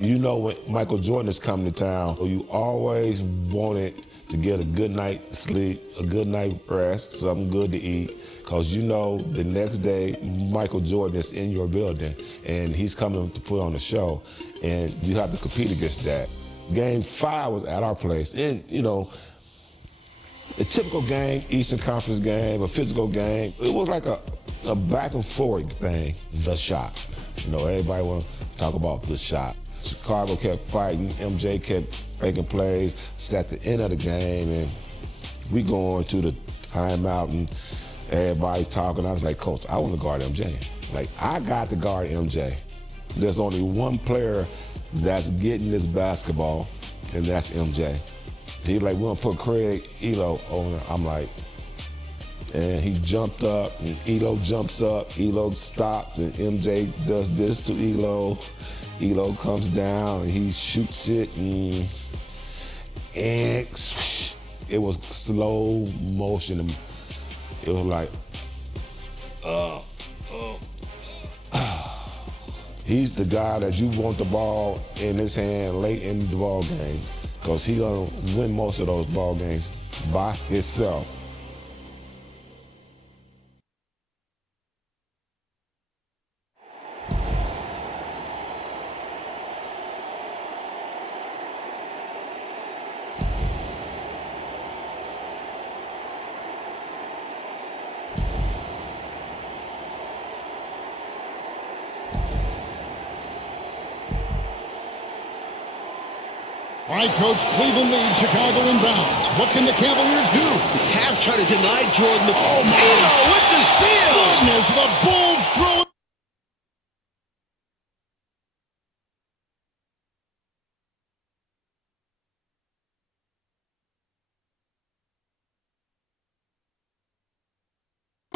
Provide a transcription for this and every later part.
You know when Michael Jordan is coming to town, you always wanted to get a good night's sleep, a good night rest, something good to eat, because you know the next day Michael Jordan is in your building and he's coming to put on a show, and you have to compete against that. Game 5 was at our place, and you know, a typical game, Eastern Conference game, a physical game, it was like a back and forth thing, the shot. You know, everybody want to talk about the shot. Chicago kept fighting, MJ kept making plays. It's at the end of the game, and we going to the timeout, and everybody talking. I was like, Coach, I want to guard MJ. Like, I got to guard MJ. There's only one player that's getting this basketball, and that's MJ. He's like, we're going to put Craig Elo on her. I'm like, and he jumped up, and Elo jumps up. Elo stops, and MJ does this to Elo. Elo comes down, and he shoots it, and it was slow motion. It was like, he's the guy that you want the ball in his hand late in the ball game, because he's gonna win most of those ball games by himself. All right, Coach, Cleveland leads, Chicago inbound. What can the Cavaliers do? The Cavs try to deny Jordan the ball. Oh, Elo with the steal! Goodness, the Bulls throw it.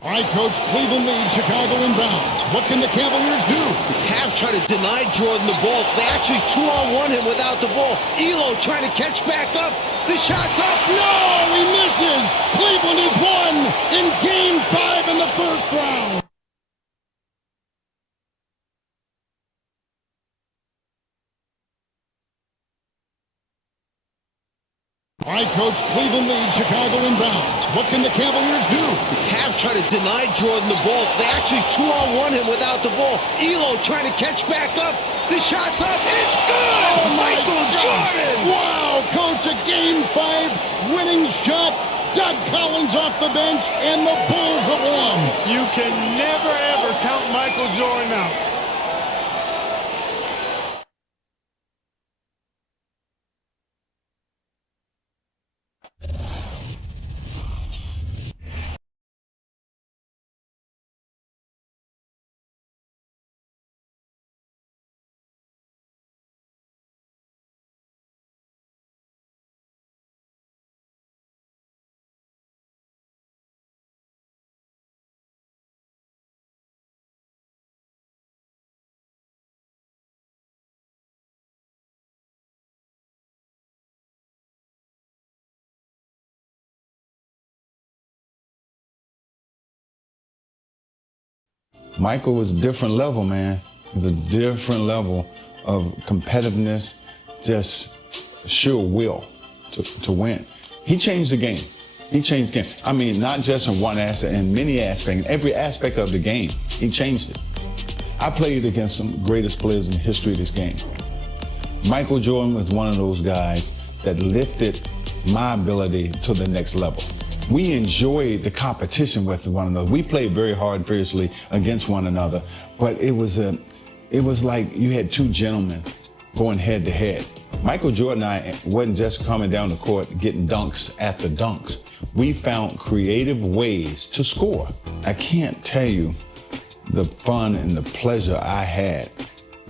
All right, Coach, Cleveland leads, Chicago inbound. What can the Cavaliers do? The Cavs try to deny Jordan the ball. They actually 2-on-1 him without the ball. Elo trying to catch back up. The shot's up. No, he misses. Cleveland has won in Game 5 in the first round. All right, Coach, Cleveland leads, Chicago inbound. What can the Cavaliers do? The Cavs try to deny Jordan the ball. They actually 2-on-1 him without the ball. Elo trying to catch back up. The shot's up. It's good! Oh, Michael Jordan! Wow, Coach, a Game 5 winning shot. Doug Collins off the bench, and the Bulls have won. You can never, ever count Michael Jordan out. Michael was a different level, man. It was a different level of competitiveness, just sheer will to win. He changed the game. He changed the game. I mean, not just in one aspect, in many aspects, in every aspect of the game. He changed it. I played against some of the greatest players in the history of this game. Michael Jordan was one of those guys that lifted my ability to the next level. We enjoyed the competition with one another. We played very hard and fiercely against one another, but it was like you had two gentlemen going head to head. Michael Jordan and I wasn't just coming down the court getting dunks at the dunks. We found creative ways to score. I can't tell you the fun and the pleasure I had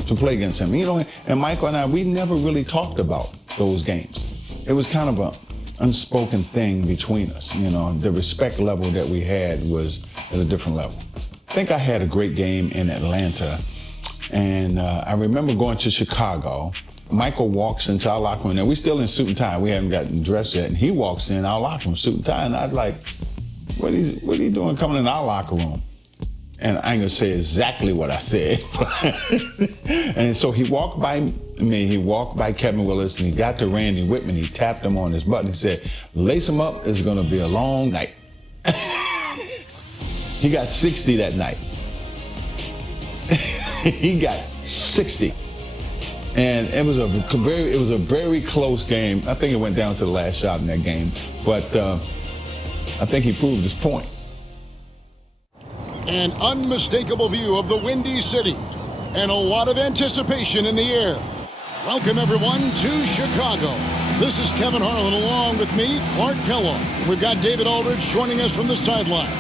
to play against him. You know, and Michael and I, we never really talked about those games. It was kind of a unspoken thing between us. You know, the respect level that we had was at a different level. I think I had a great game in Atlanta, and I remember going to Chicago. Michael walks into our locker room, and we're still in suit and tie. We haven't gotten dressed yet, and he walks in our locker room, suit and tie, and I'd like, what are you doing coming in our locker room? And I ain't gonna say exactly what I said. And so he walked by me, he walked by Kevin Willis, and he got to Randy Whitman. He tapped him on his butt and he said, lace him up, it's gonna be a long night. He got 60 that night. He got 60. And it was a very close game. I think it went down to the last shot in that game. But I think he proved his point. An unmistakable view of the Windy City and a lot of anticipation in the air. Welcome, everyone, to Chicago. This is Kevin Harlan along with me, Clark Kellogg. We've got David Aldridge joining us from the sideline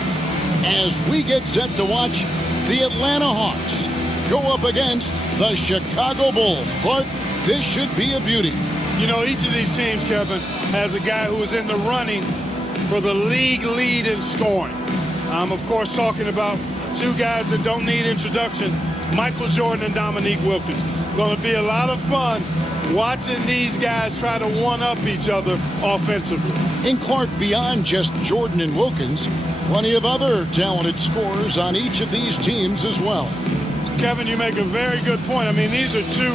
as we get set to watch the Atlanta Hawks go up against the Chicago Bulls. Clark, this should be a beauty. You know, each of these teams, Kevin, has a guy who is in the running for the league lead in scoring. I'm, of course, talking about two guys that don't need introduction, Michael Jordan and Dominique Wilkins. Going to be a lot of fun watching these guys try to one-up each other offensively. And Clark, beyond just Jordan and Wilkins, plenty of other talented scorers on each of these teams as well. Kevin, you make a very good point. I mean, these are two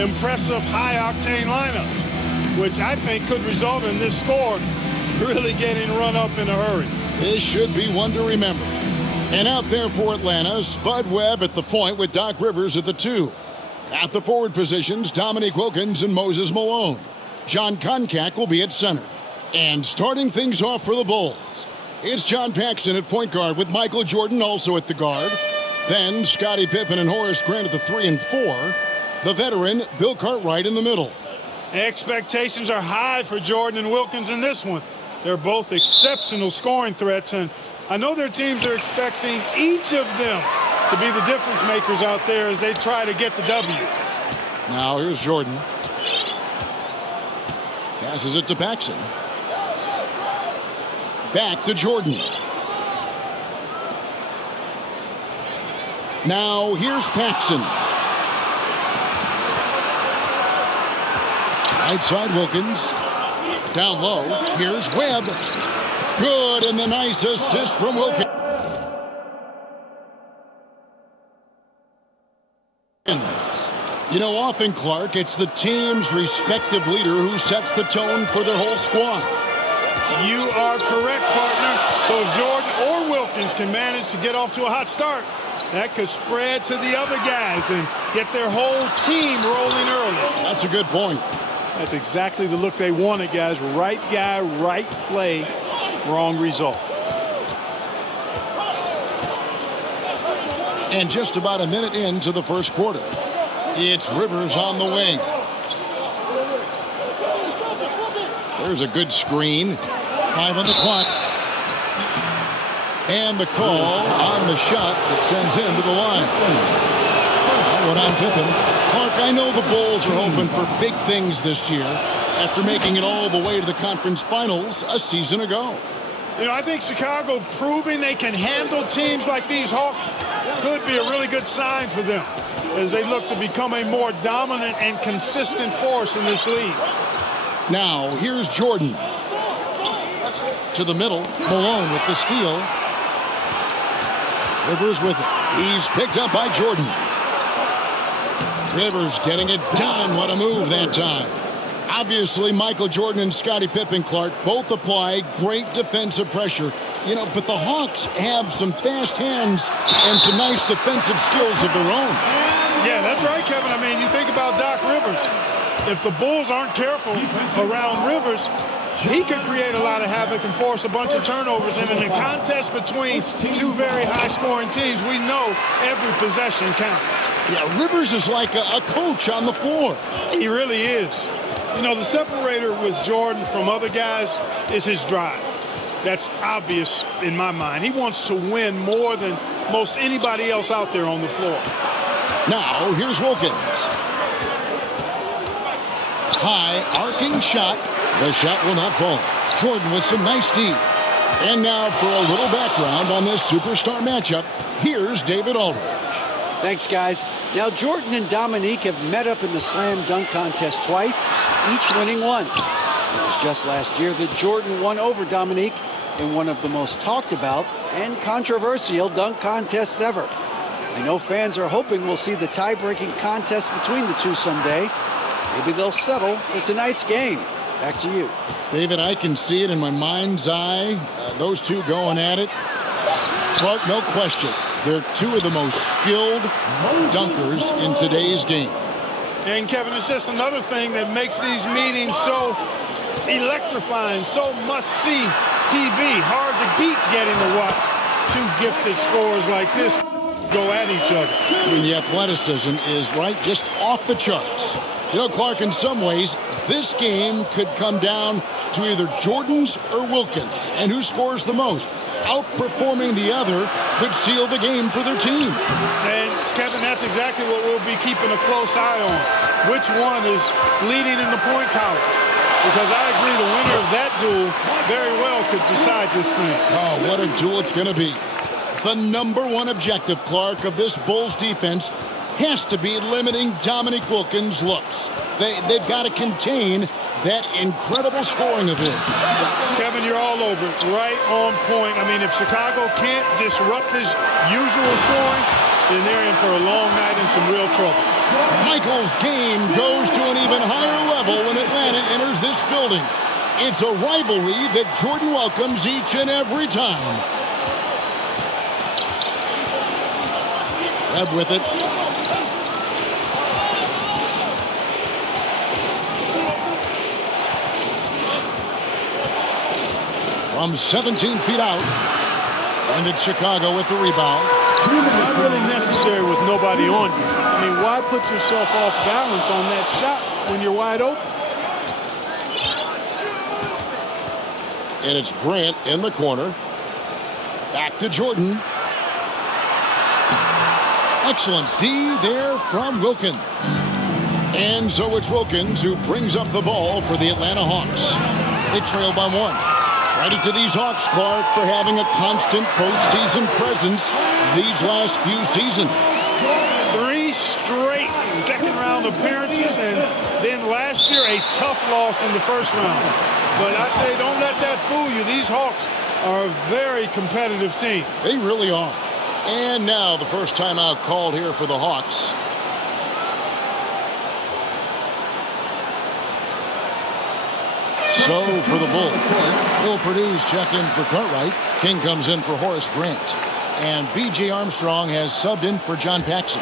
impressive high-octane lineups, which I think could result in this score really getting run up in a hurry. This should be one to remember. And out there for Atlanta, Spud Webb at the point with Doc Rivers at the 2. At the forward positions, Dominique Wilkins and Moses Malone. John Koncak will be at center. And starting things off for the Bulls, it's John Paxson at point guard with Michael Jordan also at the guard. Then Scottie Pippen and Horace Grant at the 3 and 4. The veteran, Bill Cartwright, in the middle. Expectations are high for Jordan and Wilkins in this one. They're both exceptional scoring threats, and I know their teams are expecting each of them to be the difference makers out there as they try to get the W. Now here's Jordan. Passes it to Paxson. Back to Jordan. Now here's Paxson. Right side Wilkins. Down low, here's Webb. Good, and the nice assist from Wilkins. You know, often, Clark, it's the team's respective leader who sets the tone for their whole squad. You are correct, partner. So if Jordan or Wilkins can manage to get off to a hot start, that could spread to the other guys and get their whole team rolling early. That's a good point. That's exactly the look they wanted, guys. Right guy, right play, wrong result. And just about a minute into the first quarter, it's Rivers on the wing. There's a good screen. 5 on the clock. And the call on the shot that sends him to the line. That one on Pippen. Clark, I know the Bulls are hoping for big things this year after making it all the way to the conference finals a season ago. You know, I think Chicago proving they can handle teams like these Hawks could be a really good sign for them as they look to become a more dominant and consistent force in this league. Now, here's Jordan. To the middle, Malone with the steal. Rivers with it. He's picked up by Jordan. Rivers getting it done. What a move that time. Obviously, Michael Jordan and Scottie Pippen, Clark, both apply great defensive pressure. You know, but the Hawks have some fast hands and some nice defensive skills of their own. Yeah, that's right, Kevin. I mean, you think about Doc Rivers. If the Bulls aren't careful around Rivers, he could create a lot of havoc and force a bunch of turnovers. And in a contest between two very high-scoring teams, we know every possession counts. Yeah, Rivers is like a coach on the floor. He really is. You know, the separator with Jordan from other guys is his drive. That's obvious in my mind. He wants to win more than most anybody else out there on the floor. Now, here's Wilkins. High, arcing shot. The shot will not fall. Jordan with some nice D. And now for a little background on this superstar matchup, here's David Aldridge. Thanks, guys. Now, Jordan and Dominique have met up in the slam dunk contest twice, each winning once. It was just last year that Jordan won over Dominique in one of the most talked about and controversial dunk contests ever. I know fans are hoping we'll see the tie-breaking contest between the two someday. Maybe they'll settle for tonight's game. Back to you. David, I can see it in my mind's eye. Those two going at it. Clark, no question. They're two of the most skilled dunkers in today's game. And Kevin, it's just another thing that makes these meetings so electrifying, so must-see TV. Hard to beat getting to watch two gifted scorers like this go at each other. I mean, the athleticism is just off the charts. You know, Clark, in some ways, this game could come down to either Jordan's or Wilkins. And who scores the most? Outperforming the other could seal the game for their team. And, Kevin, that's exactly what we'll be keeping a close eye on. Which one is leading in the point column? Because I agree the winner of that duel very well could decide this thing. Oh, what a duel it's going to be. The number one objective, Clark, of this Bulls defense has to be limiting Dominique Wilkins' looks. They've got to contain that incredible scoring of him. Kevin, you're all over it. Right on point. I mean, if Chicago can't disrupt his usual scoring, then they're in for a long night and some real trouble. Michael's game goes to an even higher level when Atlanta enters this building. It's a rivalry that Jordan welcomes each and every time. Webb with it. From 17 feet out. And it's Chicago with the rebound. Not really necessary with nobody on you. I mean, why put yourself off balance on that shot when you're wide open? And it's Grant in the corner. Back to Jordan. Excellent D there from Wilkins. And so it's Wilkins who brings up the ball for the Atlanta Hawks. They trail by one. Credit to these Hawks, Clark, for having a constant postseason presence these last few seasons. 3 straight second-round appearances, and then last year a tough loss in the first round. But I say don't let that fool you. These Hawks are a very competitive team. They really are. And now the first timeout called here for the Hawks. So for the Bulls, Bill Purdue's checked in for Cartwright. King comes in for Horace Grant. And B.J. Armstrong has subbed in for John Paxson.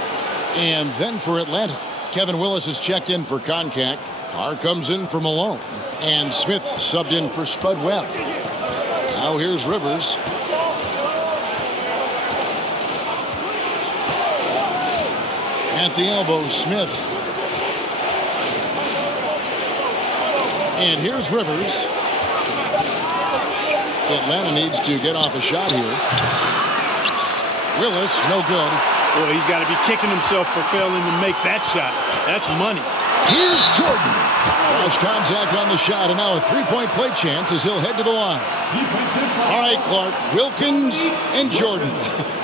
And then for Atlanta, Kevin Willis is checked in for Koncak. Carr comes in for Malone. And Smith subbed in for Spud Webb. Now here's Rivers. At the elbow, Smith. And here's Rivers. Atlanta needs to get off a shot here. Willis, no good. Well, he's got to be kicking himself for failing to make that shot. That's money. Here's Jordan. Cross contact on the shot, and now a three-point play chance as he'll head to the line. All right, Clark, Wilkins and Jordan.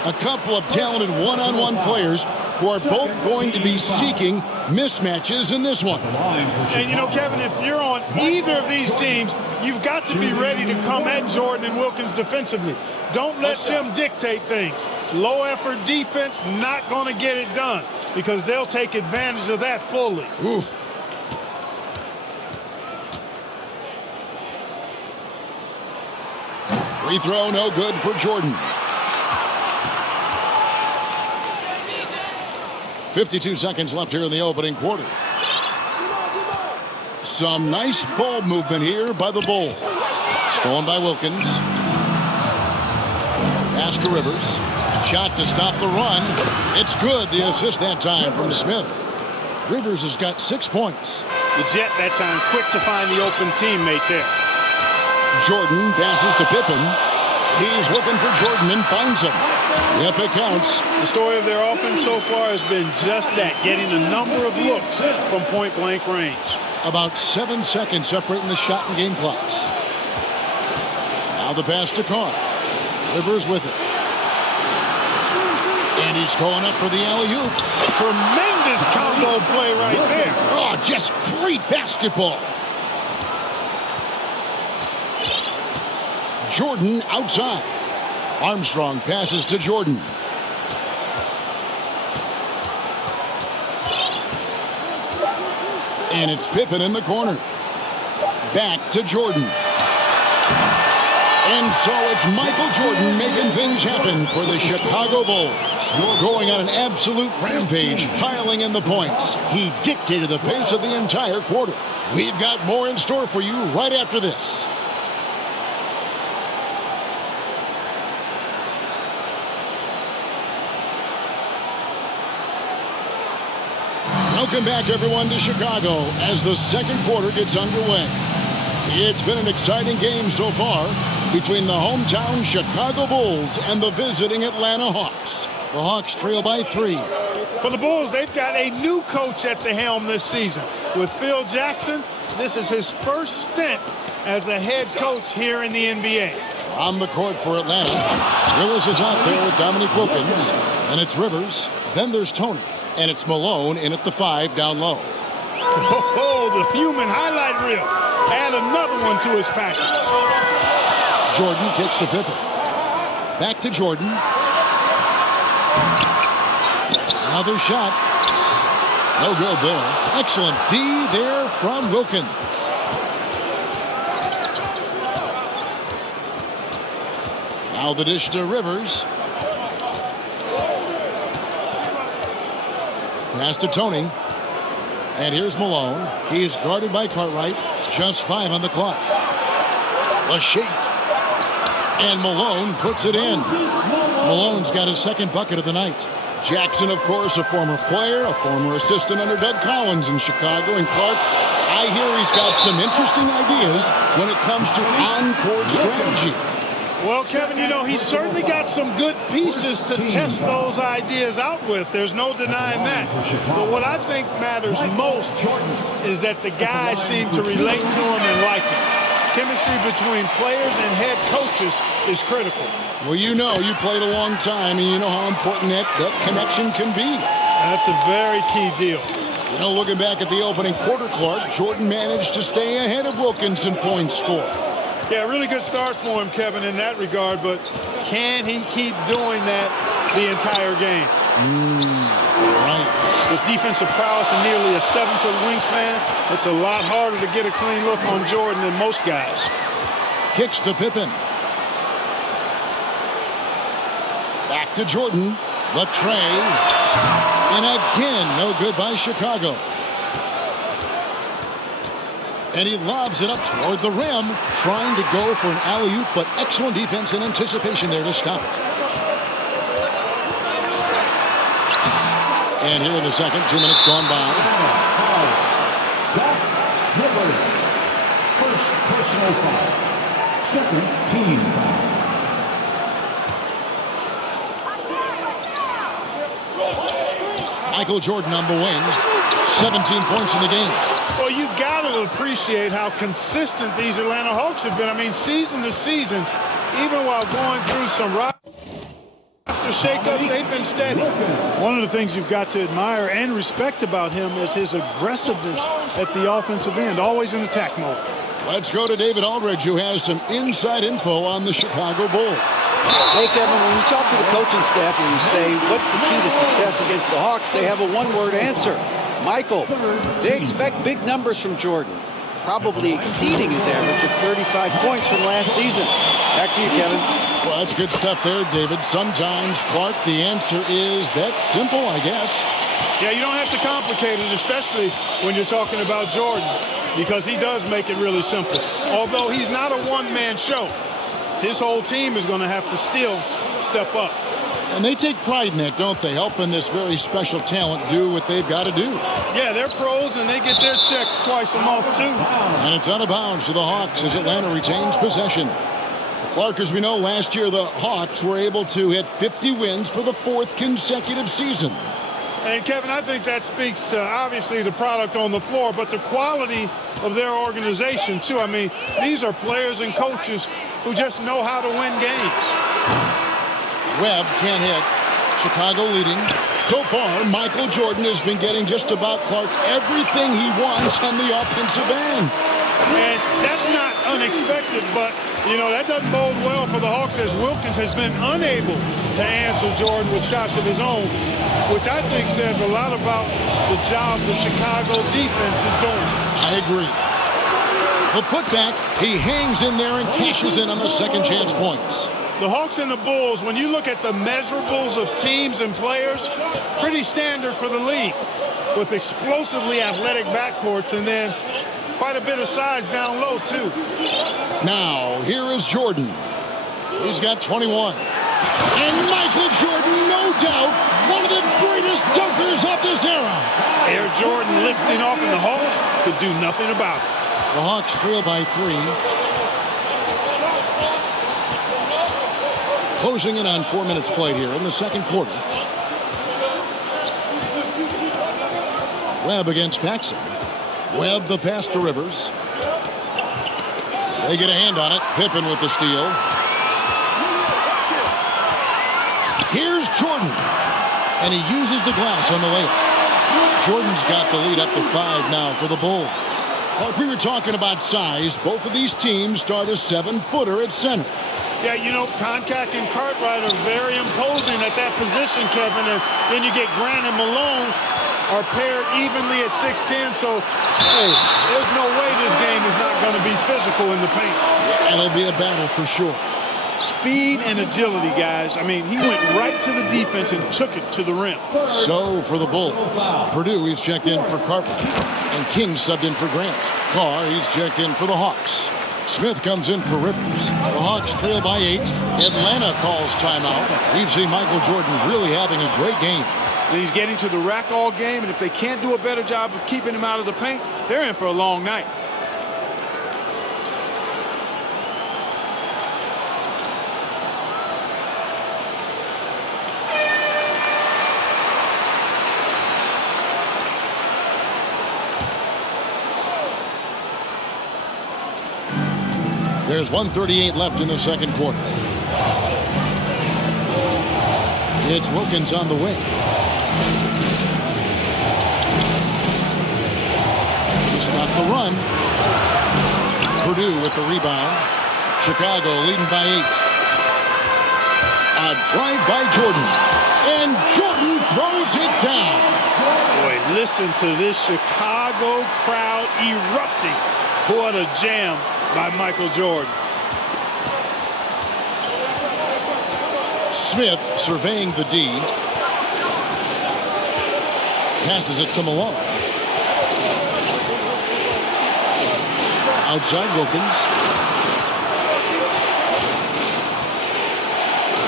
A couple of talented one-on-one players who are both going to be seeking mismatches in this one. And, you know, Kevin, if you're on either of these teams, you've got to be ready to come at Jordan and Wilkins defensively. Don't let them dictate things. Low-effort defense, not going to get it done because they'll take advantage of that fully. Oof. Free throw, no good for Jordan. 52 seconds left here in the opening quarter. Some nice ball movement here by the Bulls. Stolen by Wilkins. Pass to Rivers. Shot to stop the run. It's good. The assist that time from Smith. Rivers has got 6 points. The Jet that time quick to find the open teammate there. Jordan passes to Pippen. He's looking for Jordan and finds him. Yep, it counts. The story of their offense so far has been just that, getting a number of looks from point-blank range. About 7 seconds separating the shot and game clocks. Now the pass to Carr. Rivers with it. And he's going up for the alley-oop. Tremendous combo play right there. Oh, just great basketball. Jordan outside. Armstrong passes to Jordan. And it's Pippen in the corner. Back to Jordan. And so it's Michael Jordan making things happen for the Chicago Bulls. Going on an absolute rampage, piling in the points. He dictated the pace of the entire quarter. We've got more in store for you right after this. Welcome back, everyone, to Chicago as the second quarter gets underway. It's been an exciting game so far between the hometown Chicago Bulls and the visiting Atlanta Hawks. The Hawks trail by 3. For the Bulls, they've got a new coach at the helm this season. With Phil Jackson, this is his first stint as a head coach here in the NBA. On the court for Atlanta, Willis is out there with Dominik Wilkins, and it's Rivers. Then there's Tony, and it's Malone in at the 5 down low. Oh, the human highlight reel. Add another one to his package. Jordan kicks to Pippen. Back to Jordan. Another shot. No good there. Excellent D there from Wilkins. Now the dish to Rivers. Pass to Tony. And here's Malone. He's guarded by Cartwright. Just 5 on the clock. A shake. And Malone puts it in. Malone's got his second bucket of the night. Jackson, of course, a former player, a former assistant under Doug Collins in Chicago. And Clark, I hear he's got some interesting ideas when it comes to on-court strategy. Well, Kevin, you know, he's certainly got some good pieces to test those ideas out with. There's no denying that. But what I think matters most is that the guys seem to relate to him and like him. Chemistry between players and head coaches is critical. Well, you know, you played a long time, and you know how important that connection can be. That's a very key deal. You know, looking back at the opening quarter, Clark, Jordan managed to stay ahead of Wilkins in points scored. Yeah, really good start for him, Kevin, in that regard, but can he keep doing that the entire game? Right. With defensive prowess and nearly a 7-foot wingspan, it's a lot harder to get a clean look on Jordan than most guys. Kicks to Pippen. Back to Jordan. The tray. And again, no good by Chicago. And he lobs it up toward the rim, trying to go for an alley-oop, but excellent defense and anticipation there to stop it. And here in the second, 2 minutes gone by. First personal foul. Second team foul. Michael Jordan on the wing. 17 points in the game. Well, you got to appreciate how consistent these Atlanta Hawks have been. I mean, season to season, even while going through some roster shakeups, they've been steady. One of the things you've got to admire and respect about him is his aggressiveness at the offensive end, always in attack mode. Let's go to David Aldridge, who has some inside info on the Chicago Bulls. Hey, Kevin, when you talk to the coaching staff and you say, what's the key to success against the Hawks, they have a one-word answer. Michael. They expect big numbers from Jordan, probably exceeding his average of 35 points from last season. Back to you, Kevin. Well, that's good stuff there, David. Sometimes, Clark, the answer is that simple, I guess. Yeah, you don't have to complicate it, especially when you're talking about Jordan, because he does make it really simple. Although he's not a one-man show, his whole team is going to have to still step up. And they take pride in that, don't they? Helping this very special talent do what they've got to do. Yeah, they're pros, and they get their checks twice a month, too. And it's out of bounds for the Hawks as Atlanta retains possession. Clark, as we know, last year the Hawks were able to hit 50 wins for the 4th consecutive season. And, Kevin, I think that speaks, obviously, the product on the floor, but the quality of their organization, too. I mean, these are players and coaches who just know how to win games. Webb can't hit. Chicago leading. So far, Michael Jordan has been getting just about, Clark, everything he wants on the offensive end. And that's not expected, but, you know, that doesn't bode well for the Hawks as Wilkins has been unable to answer Jordan with shots of his own, which I think says a lot about the job the Chicago defense is doing. I agree. The putback, he hangs in there and cashes in on the second chance points. The Hawks and the Bulls, when you look at the measurables of teams and players, pretty standard for the league, with explosively athletic backcourts and then quite a bit of size down low, too. Now, here is Jordan. He's got 21. And Michael Jordan, no doubt, one of the greatest dunkers of this era. Air Jordan lifting off, and the Hawks could do nothing about it. The Hawks trail by 3. Closing in on 4 minutes played here in the second quarter. Webb against Paxson. Webb the pass to Rivers. They get a hand on it. Pippen with the steal. Here's Jordan. And he uses the glass on the layup. Jordan's got the lead up to 5 now for the Bulls. Like we were talking about size, both of these teams start a 7-footer at center. Yeah, you know, Concac and Cartwright are very imposing at that position, Kevin. And then you get Grant and Malone are paired evenly at 6'10", so, hey, there's no way this game is not going to be physical in the paint. It'll be a battle for sure. Speed and agility, guys. I mean, he went right to the defense and took it to the rim. So for the Bulls, Purdue, he's checked in for Carpenter. And King subbed in for Grant. Carr, he's checked in for the Hawks. Smith comes in for Rivers. The Hawks trail by 8. Atlanta calls timeout. We've seen Michael Jordan really having a great game. And he's getting to the rack all game, and if they can't do a better job of keeping him out of the paint, they're in for a long night. There's 1:38 left in the second quarter. It's Wilkins on the wing. To stop the run. Purdue with the rebound. Chicago leading by 8. A drive by Jordan. And Jordan throws it down. Boy, listen to this Chicago crowd erupting. What a jam by Michael Jordan. Smith surveying the D. Passes it to Malone. Outside Wilkins.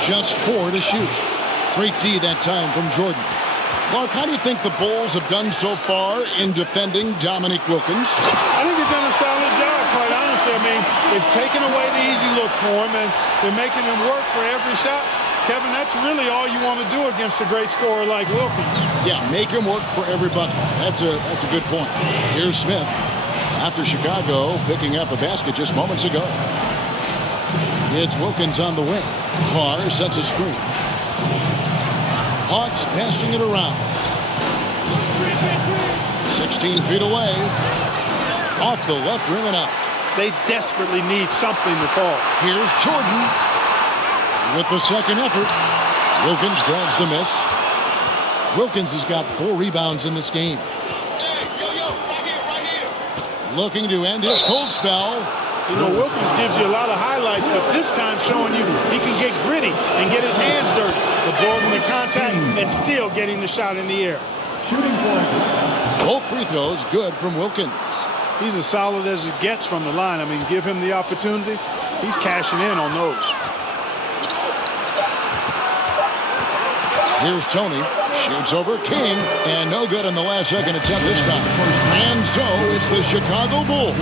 Just 4 to shoot. Great D that time from Jordan. Clark, how do you think the Bulls have done so far in defending Dominique Wilkins? I think they've done a solid job, quite honestly. I mean, they've taken away the easy looks for him, and they're making him work for every shot. Kevin, that's really all you want to do against a great scorer like Wilkins. Yeah, make him work for everybody. That's a good point. Here's Smith after Chicago picking up a basket just moments ago. It's Wilkins on the wing. Carr sets a screen. Hawks passing it around. 16 feet away. Off the left rim and out. They desperately need something to fall. Here's Jordan with the second effort. Wilkins grabs the miss. Wilkins has got 4 rebounds in this game. Right here. Looking to end his cold spell. You know, Wilkins gives you a lot of highlights, but this time showing you he can get gritty and get his hands dirty, absorbing the contact and still getting the shot in the air. Both free throws good from Wilkins. He's as solid as it gets from the line. I mean, give him the opportunity. He's cashing in on those. Here's Tony. Shoots over King. And no good in the last second attempt this time. And so it's the Chicago Bulls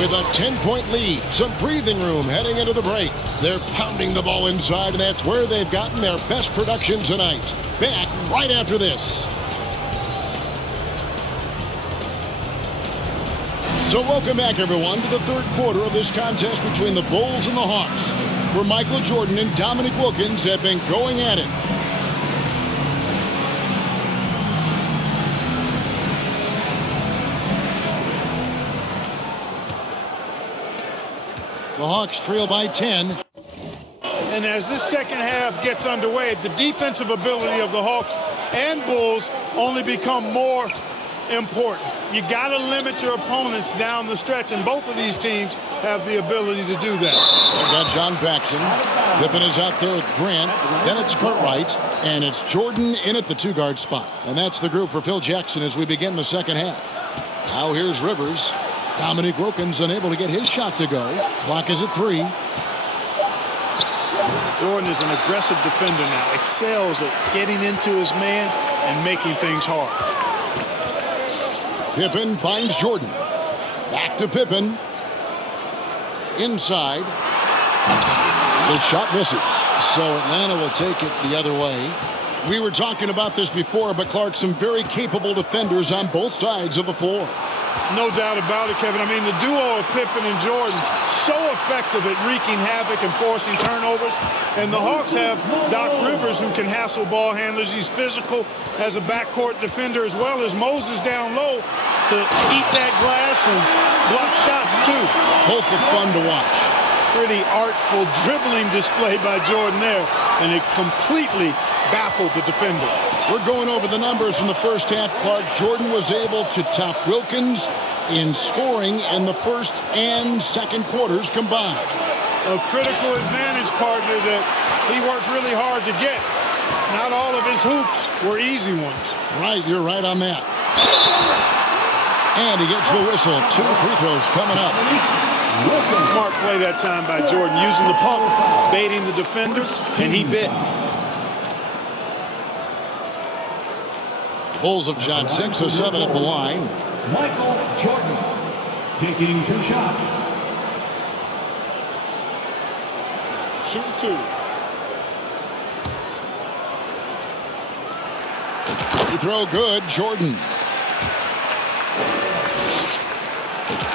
with a 10-point lead. Some breathing room heading into the break. They're pounding the ball inside, and that's where they've gotten their best production tonight. Back right after this. So welcome back, everyone, to the third quarter of this contest between the Bulls and the Hawks, where Michael Jordan and Dominique Wilkins have been going at it. The Hawks trail by 10. And as this second half gets underway, the defensive ability of the Hawks and Bulls only become more important. You got to limit your opponents down the stretch, and both of these teams have the ability to do that. They got John Paxson. Pippen is out there with Grant. Then it's Cartwright, and it's Jordan in at the two-guard spot. And that's the group for Phil Jackson as we begin the second half. Now here's Rivers. Dominique Wilkins unable to get his shot to go. Clock is at 3. Jordan is an aggressive defender now, excels at getting into his man and making things hard. Pippen finds Jordan. Back to Pippen. Inside. The shot misses. So Atlanta will take it the other way. We were talking about this before, but Clark, some very capable defenders on both sides of the floor. No doubt about it, Kevin. I mean, the duo of Pippen and Jordan, so effective at wreaking havoc and forcing turnovers. And the Hawks have Doc Rivers, who can hassle ball handlers. He's physical as a backcourt defender, as well as Moses down low to eat that glass and block shots, too. Both are fun to watch. Pretty artful dribbling display by Jordan there, and it completely baffled the defender. We're going over the numbers from the first half. Clark, Jordan was able to top Wilkins in scoring in the first and second quarters combined. A critical advantage partner that he worked really hard to get. Not all of his hoops were easy ones. Right, you're right on that. And he gets the whistle. 2 free throws coming up. Smart play that time by Jordan, using the pump, baiting the defender, and he bit. The Bulls have shot 6 of 7 at the line. Michael Jordan taking 2 shots. Shoot 2. You throw good, Jordan.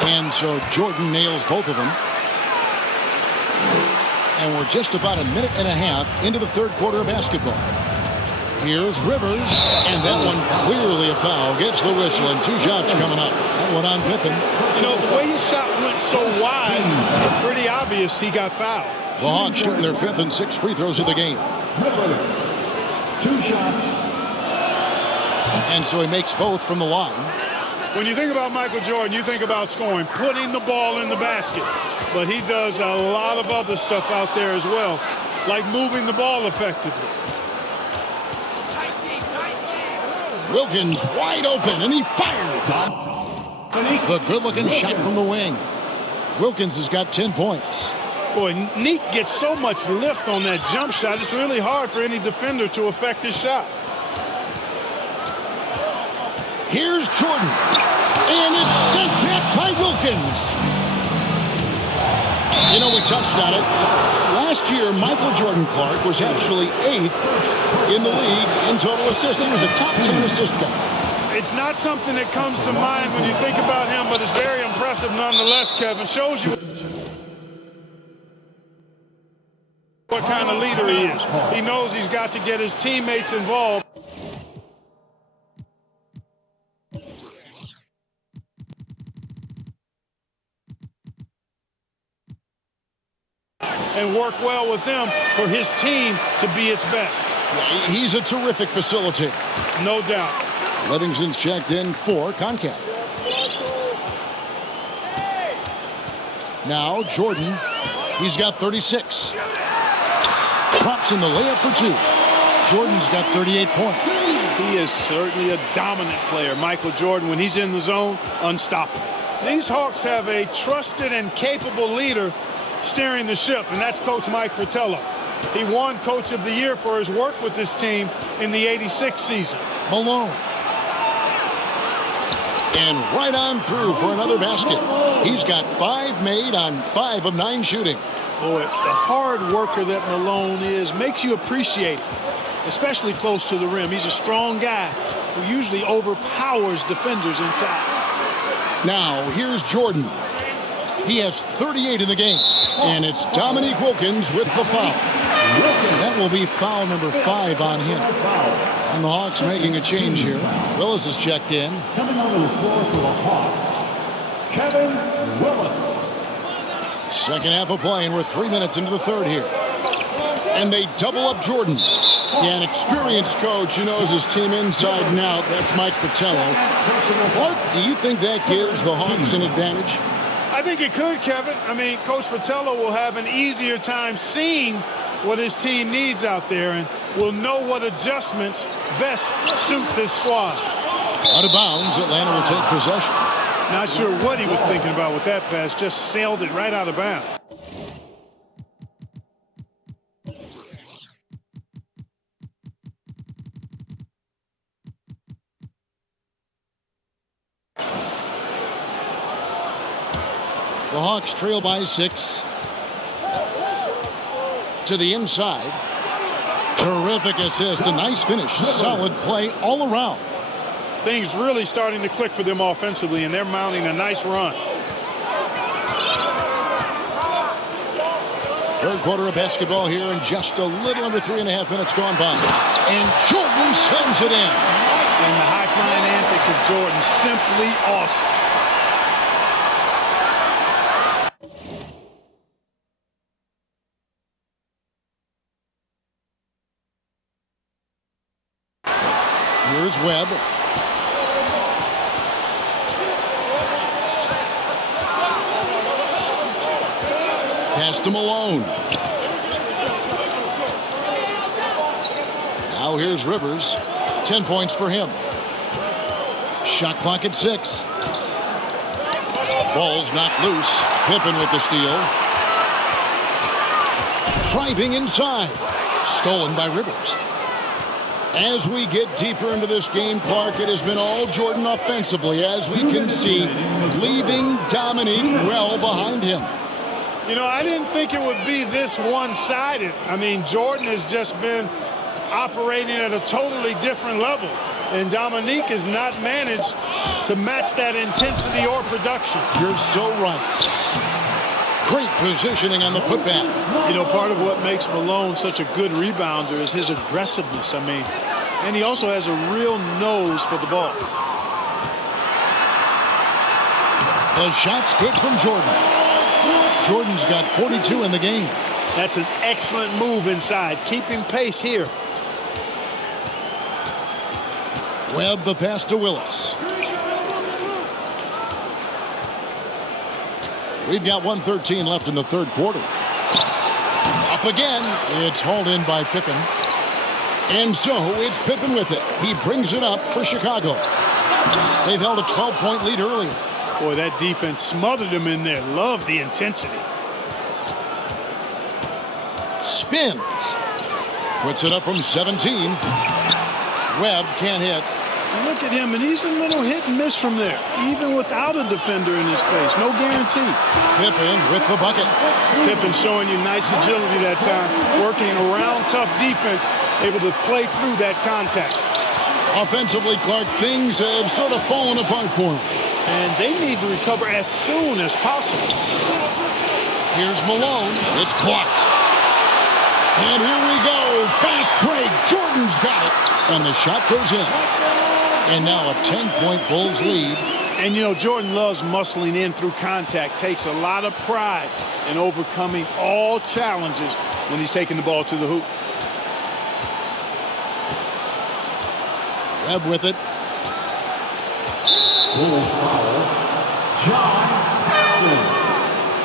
And so Jordan nails both of them. And we're just about a minute and a half into the third quarter of basketball. Here's Rivers, and that one clearly a foul. Gets the whistle, and 2 shots coming up. That one on Pippen. You know, the way his shot went so wide, pretty obvious he got fouled. The Hawks shooting their 5th and 6th free throws of the game. Rivers, 2 shots. And so he makes both from the line. When you think about Michael Jordan, you think about scoring, putting the ball in the basket. But he does a lot of other stuff out there as well, like moving the ball effectively. Wilkins wide open, and he fires. The good-looking shot from the wing. Wilkins has got 10 points. Boy, Neek gets so much lift on that jump shot, it's really hard for any defender to affect his shot. Here's Jordan, and it's sent back by Wilkins. You know, we touched on it. Last year, Michael Jordan Clark was actually 8th in the league in total assists. He was a top 10 assist guy. It's not something that comes to mind when you think about him, but it's very impressive nonetheless, Kevin. Shows you what kind of leader he is. He knows he's got to get his teammates involved. And work well with them for his team to be its best. He's a terrific facilitator. No doubt. Livingston's checked in for Concacaf. Now Jordan, he's got 36. Drops in the layup for 2. Jordan's got 38 points. He is certainly a dominant player. Michael Jordan, when he's in the zone, unstoppable. These Hawks have a trusted and capable leader steering the ship, and that's Coach Mike Fratello. He won Coach of the Year for his work with this team in the '86 season. Malone. And right on through for another basket. He's got 5 made on 5 of 9 shooting. Boy, the hard worker that Malone is makes you appreciate it, especially close to the rim. He's a strong guy who usually overpowers defenders inside. Now, here's Jordan. He has 38 in the game, and it's Dominique Wilkins with the foul. That will be foul number 5 on him. And the Hawks making a change here. Willis is checked in. Coming onto the floor for the Hawks, Kevin Willis. Second half of play, and we're 3 minutes into the third here. And they double up Jordan. Yeah, an experienced coach who knows his team inside and out. That's Mike Fratello. What do you think that gives the Hawks an advantage? I think it could, Kevin. I mean, Coach Fratello will have an easier time seeing what his team needs out there and will know what adjustments best suit this squad. Out of bounds, Atlanta will take possession. Not sure what he was thinking about with that pass, just sailed it right out of bounds. The Hawks trail by 6. To the inside. Terrific assist, a nice finish, solid play all around. Things really starting to click for them offensively, and they're mounting a nice run. Third quarter of basketball here, and just a little under 3.5 minutes gone by. And Jordan sends it in. And the high-flying antics of Jordan, simply awesome. Here's Webb. Pass to Malone. Now here's Rivers. 10 points for him. Shot clock at 6. Ball's knocked loose. Pippen with the steal. Driving inside. Stolen by Rivers. As we get deeper into this game, Clark, it has been all Jordan offensively, as we can see, leaving Dominique well behind him. You know, I didn't think it would be this one-sided. I mean, Jordan has just been operating at a totally different level, and Dominique has not managed to match that intensity or production. You're so right. Great positioning on the putback. You know, part of what makes Malone such a good rebounder is his aggressiveness. I mean, and he also has a real nose for the ball. The shot's good from Jordan. Jordan's got 42 in the game. That's an excellent move inside, keeping pace here. Webb the pass to Willis. We've got 1:13 left in the third quarter. Up again. It's hauled in by Pippen. And so it's Pippen with it. He brings it up for Chicago. They've held a 12-point lead earlier. Boy, that defense smothered him in there. Love the intensity. Spins. Puts it up from 17. Webb can't hit. Look at him, and he's a little hit and miss from there, even without a defender in his face. No guarantee. Pippen with the bucket. Pippen showing you nice agility that time, working around tough defense, able to play through that contact. Offensively, Clark, things have sort of fallen apart for him. And they need to recover as soon as possible. Here's Malone. It's clocked. And here we go. Fast break. Jordan's got it. And the shot goes in. And now a 10-point Bulls lead. And, you know, Jordan loves muscling in through contact, takes a lot of pride in overcoming all challenges when he's taking the ball to the hoop. Webb with it. Bulls foul. John Paxson.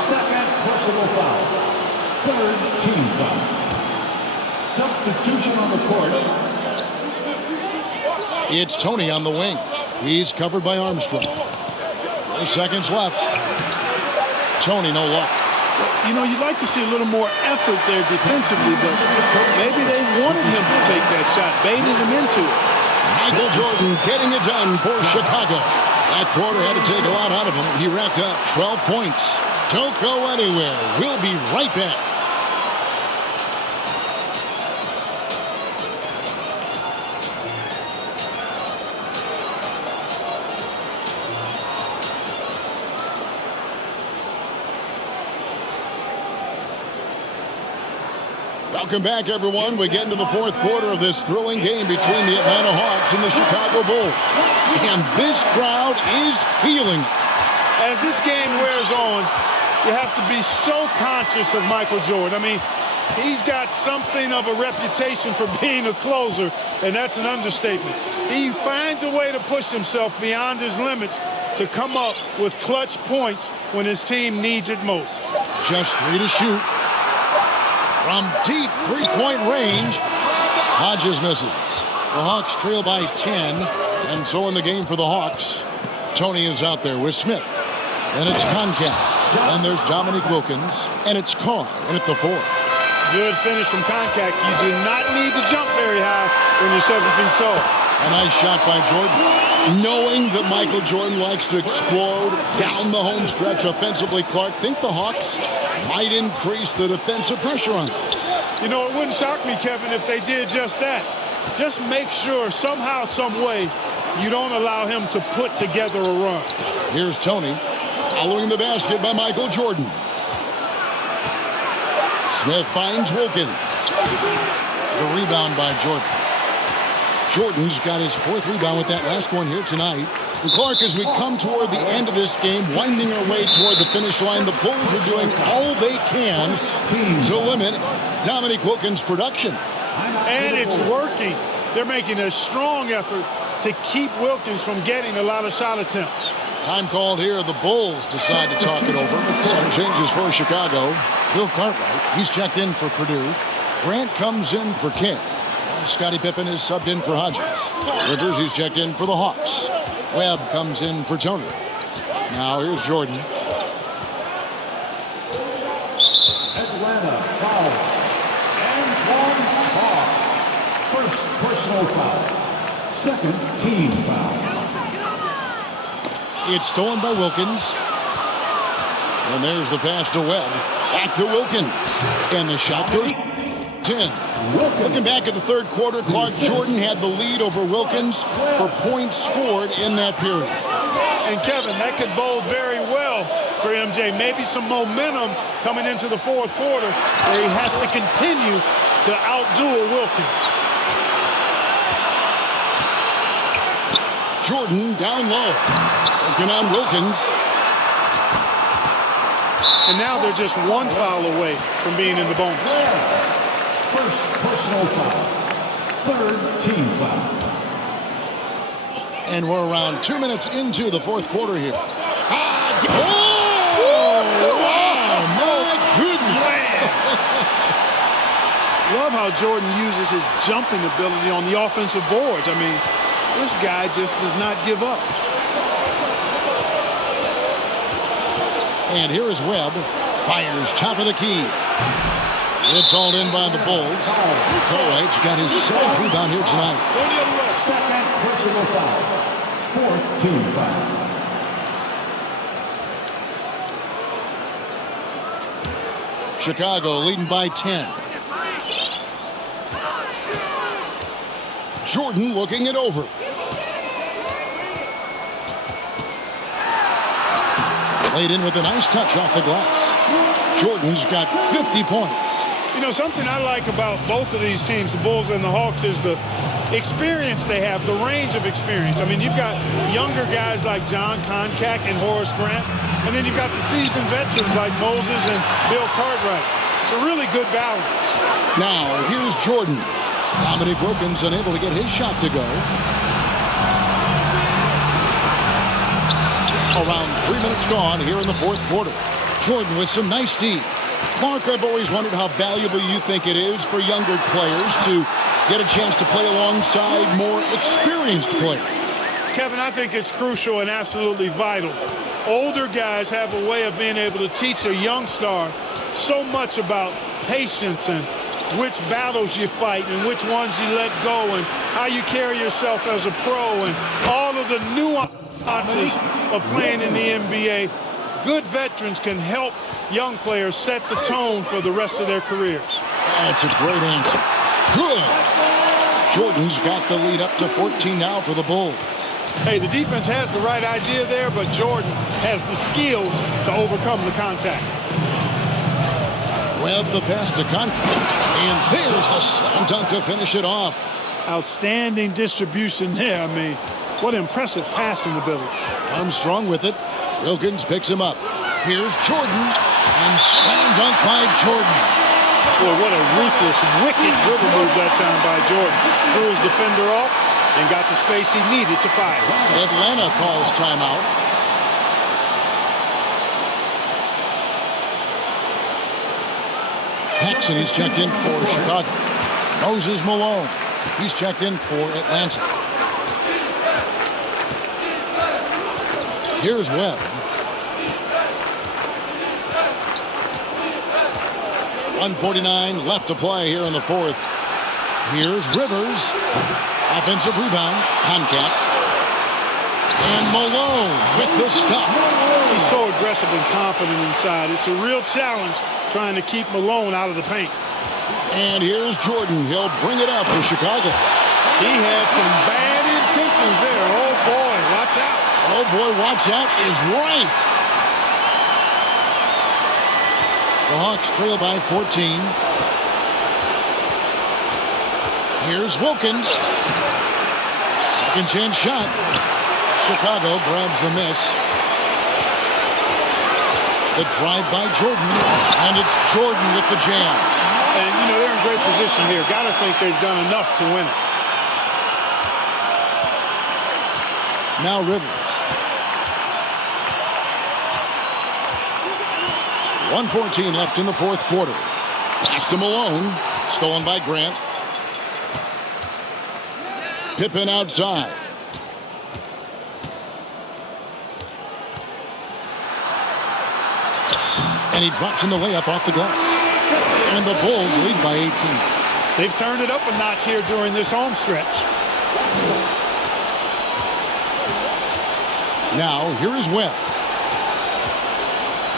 Second personal foul. Third team foul. Substitution on the court. It's Tony on the wing. He's covered by Armstrong. 4 seconds left. Tony, no luck. You know, you'd like to see a little more effort there defensively, but maybe they wanted him to take that shot, baited him into it. Michael Jordan getting it done for Chicago. That quarter had to take a lot out of him. He racked up 12 points. Don't go anywhere. We'll be right back. Welcome back, everyone. We get into the fourth quarter of this thrilling game between the Atlanta Hawks and the Chicago Bulls. And this crowd is feeling it. As this game wears on, you have to be so conscious of Michael Jordan. I mean, he's got something of a reputation for being a closer, and that's an understatement. He finds a way to push himself beyond his limits to come up with clutch points when his team needs it most. Just 3 to shoot. From deep three-point range, Hodges misses. The Hawks trail by 10, and so in the game for the Hawks, Tony is out there with Smith. And it's Concat. And there's Dominique Wilkins, and it's Carr in at the 4. Good finish from Concat. You do not need to jump very high when you're 7 feet tall. A nice shot by Jordan. Knowing that Michael Jordan likes to explode down the home stretch offensively, Clark, think the Hawks might increase the defensive pressure on him. You know, it wouldn't shock me, Kevin, if they did just that. Just make sure somehow, some way, you don't allow him to put together a run. Here's Tony following the basket by Michael Jordan. Smith finds Wilkins. The rebound by Jordan. Jordan's got his 4th rebound with that last one here tonight. And Clark, as we come toward the end of this game, winding our way toward the finish line, the Bulls are doing all they can to limit Dominique Wilkins' production. And it's working. They're making a strong effort to keep Wilkins from getting a lot of shot attempts. Time called here. The Bulls decide to talk it over. Some changes for Chicago. Bill Cartwright, he's checked in for Purdue. Grant comes in for King. Scottie Pippen is subbed in for Hodges. Rivers, he's checked in for the Hawks. Webb comes in for Tony. Now here's Jordan. Atlanta foul. And one foul. First personal foul. Second team foul. It's stolen by Wilkins. And there's the pass to Webb. Back to Wilkins. And the shot goes 10. Looking back at the third quarter, Clark, Jordan had the lead over Wilkins for points scored in that period. And Kevin, that could bode very well for MJ. Maybe some momentum coming into the fourth quarter where he has to continue to outduel Wilkins. Jordan down low. Working on Wilkins. And now they're just one foul away from being in the bonus. First personal foul. Third team foul. And we're around 2 minutes into the fourth quarter here. Oh, my goodness. Love how Jordan uses his jumping ability on the offensive boards. I mean, this guy just does not give up. And here is Webb. Fires top of the key. It's all in by the Bulls. Cartwright's got his 7th rebound here tonight. Second personal foul. Fourth team foul. Chicago leading by 10. Jordan looking it over. Laid in with a nice touch off the glass. Jordan's got 50 points. You know, something I like about both of these teams, the Bulls and the Hawks, is the experience they have, the range of experience. I mean, you've got younger guys like John Concat and Horace Grant, and then you've got the seasoned veterans like Moses and Bill Cartwright. It's a really good balance. Now, here's Jordan. Dominique Wilkins unable to get his shot to go. Around 3 minutes gone here in the fourth quarter. Jordan with some nice D. Clark, I've always wondered how valuable you think it is for younger players to get a chance to play alongside more experienced players. Kevin, I think it's crucial and absolutely vital. Older guys have a way of being able to teach a young star so much about patience and which battles you fight and which ones you let go and how you carry yourself as a pro and all of the nuances of playing in the NBA. Good veterans can help young players set the tone for the rest of their careers. That's a great answer. Good. Jordan's got the lead up to 14 now for the Bulls. Hey, the defense has the right idea there, but Jordan has the skills to overcome the contact. Webb the pass to Concat. And there's the slam dunk to finish it off. Outstanding distribution there. I mean, what impressive passing ability. Armstrong with it. Wilkins picks him up. Here's Jordan. And slam dunk by Jordan. Boy, what a ruthless, wicked dribble move that time by Jordan. Threw his defender off and got the space he needed to fire. Atlanta calls timeout. Paxson is checked in for Chicago. Moses Malone, he's checked in for Atlanta. Here's Webb. 1:49 left to play here in the fourth. Here's Rivers. Offensive rebound. Concat. And Malone with the stop. He's so aggressive and confident inside. It's a real challenge trying to keep Malone out of the paint. And here's Jordan. He'll bring it up for Chicago. He had some bad intentions there. Oh, boy, watch out. Oh, boy, watch out is right. The Hawks trail by 14. Here's Wilkins. Second chance shot. Chicago grabs the miss. The drive by Jordan. And it's Jordan with the jam. And, you know, they're in great position here. Got to think they've done enough to win it. Now Rivers. 1:14 left in the fourth quarter. Pass to Malone. Stolen by Grant. Pippen outside. And he drops in the layup off the glass. And the Bulls lead by 18. They've turned it up a notch here during this home stretch. Now, here is Webb.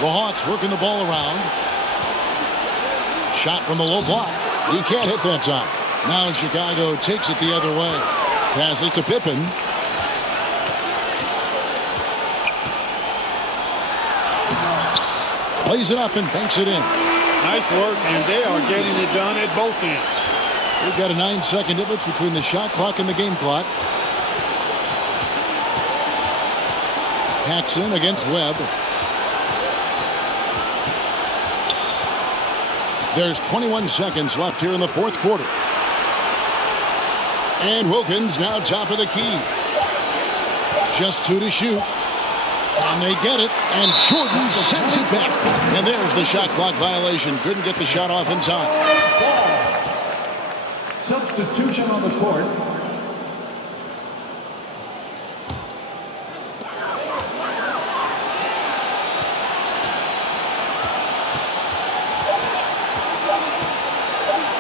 The Hawks working the ball around. Shot from the low block. He can't hit that time. Now Chicago takes it the other way. Passes to Pippen. Plays it up and banks it in. Nice work, and they are getting it done at both ends. We've got a 9-second difference between the shot clock and the game clock. Paxson against Webb. There's 21 seconds left here in the fourth quarter. And Wilkins now top of the key. Just 2 to shoot. And they get it. And Jordan sends it back. And there's the shot clock violation. Couldn't get the shot off in time. Substitution on the court.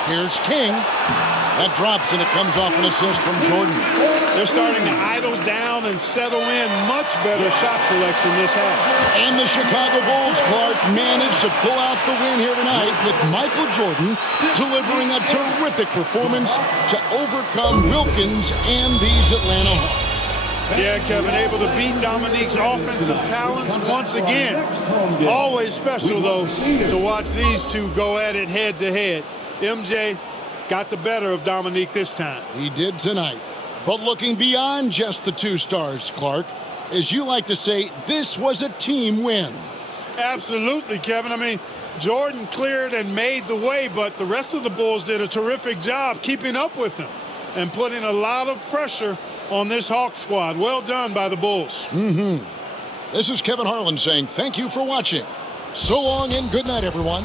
Here's King. That drops, and it comes off an assist from Jordan. They're starting to idle down and settle in. Much better shot selection this half. And the Chicago Bulls, Clark, managed to pull out the win here tonight with Michael Jordan delivering a terrific performance to overcome Wilkins and these Atlanta Hawks. Yeah, Kevin, able to beat Dominique's offensive talents once again. Always special, though, to watch these two go at it head-to-head. MJ got the better of Dominique this time. He did tonight. But looking beyond just the two stars, Clark, as you like to say, this was a team win. Absolutely, Kevin. I mean, Jordan cleared and made the way, but the rest of the Bulls did a terrific job keeping up with them and putting a lot of pressure on this Hawk squad. Well done by the Bulls. This is Kevin Harlan saying thank you for watching. So long and good night, everyone.